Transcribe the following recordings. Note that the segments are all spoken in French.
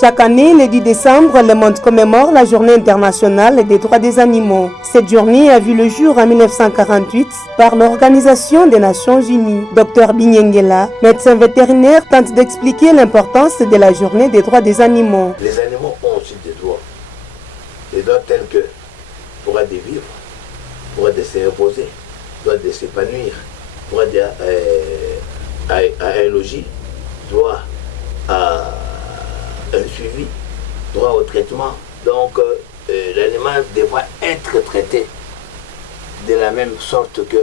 Chaque année, le 10 décembre, le monde commémore la Journée internationale des droits des animaux. Cette journée a vu le jour en 1948 par l'Organisation des Nations Unies. Dr Binyengela, médecin vétérinaire, tente d'expliquer l'importance de la Journée des droits des animaux. Les animaux ont aussi des droits. Des droits tels que droit de vivre, droit de se reposer, droit de s'épanouir, droit à un logis, droit à un suivi, droit au traitement. Donc l'animal devra être traité de la même sorte que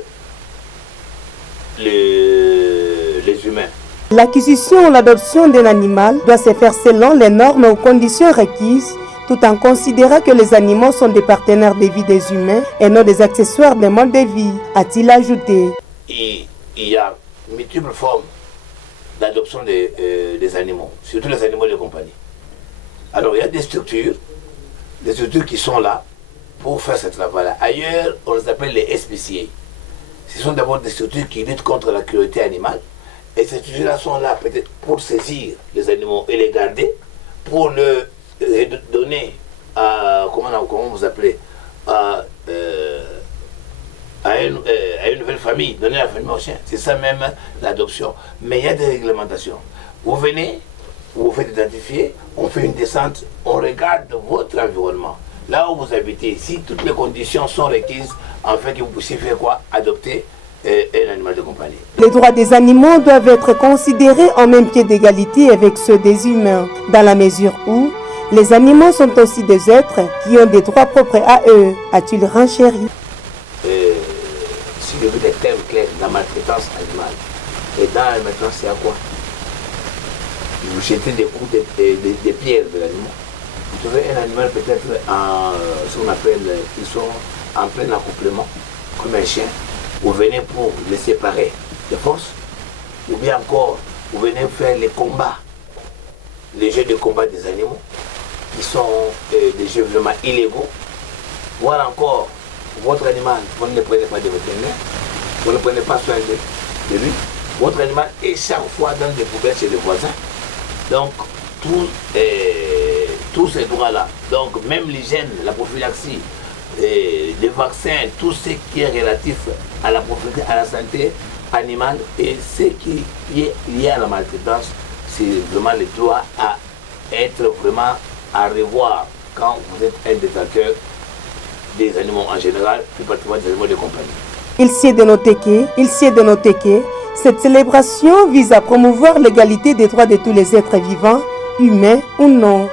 les humains. L'acquisition ou l'adoption d'un animal doit se faire selon les normes ou conditions requises, tout en considérant que les animaux sont des partenaires de vie des humains et non des accessoires des modes de vie, a-t-il ajouté. Il y a multiples formes d'adoption des animaux, surtout les animaux de compagnie. Alors il y a des structures qui sont là pour faire ce travail-là. Ailleurs, on les appelle les SPCA. Ce sont d'abord des structures qui luttent contre la cruauté animale. Et ces structures-là sont là peut-être pour saisir les animaux et les garder, pour le donner à, comment vous appelez, à une nouvelle famille, donner la famille au chien. C'est ça même l'adoption. Mais il y a des réglementations. Vous venez, vous vous faites identifier, on fait une descente, on regarde votre environnement. Là où vous habitez, si toutes les conditions sont requises, afin que vous puissiez faire quoi? Adopter un animal de compagnie. Les droits des animaux doivent être considérés en même pied d'égalité avec ceux des humains, dans la mesure où les animaux sont aussi des êtres qui ont des droits propres à eux, a-t-il renchéri. Si je veux des termes clairs, la maltraitance animale. Et dans la maltraitance, c'est à quoi? Vous jetez des coups des pierres de l'animal. Vous trouvez un animal peut-être en ce qu'on appelle, ils sont en plein accouplement, comme un chien. Vous venez pour les séparer de force, ou bien encore, vous venez faire les combats, les jeux de combat des animaux, qui sont des jeux vraiment illégaux. Voire encore, votre animal, vous ne le prenez pas de vétérinaire, vous ne prenez pas soin de lui. Votre animal est chaque fois dans des poubelles chez les voisins. Donc, tous ces droits-là, donc même l'hygiène, la prophylaxie, les vaccins, tout ce qui est relatif à la propriété, à la santé animale et ce qui est lié à la maltraitance, c'est vraiment le droit à être vraiment à revoir quand vous êtes un détenteur des animaux en général, plus particulièrement des animaux de compagnie. Il s'est de noter que cette célébration vise à promouvoir l'égalité des droits de tous les êtres vivants, humains ou non.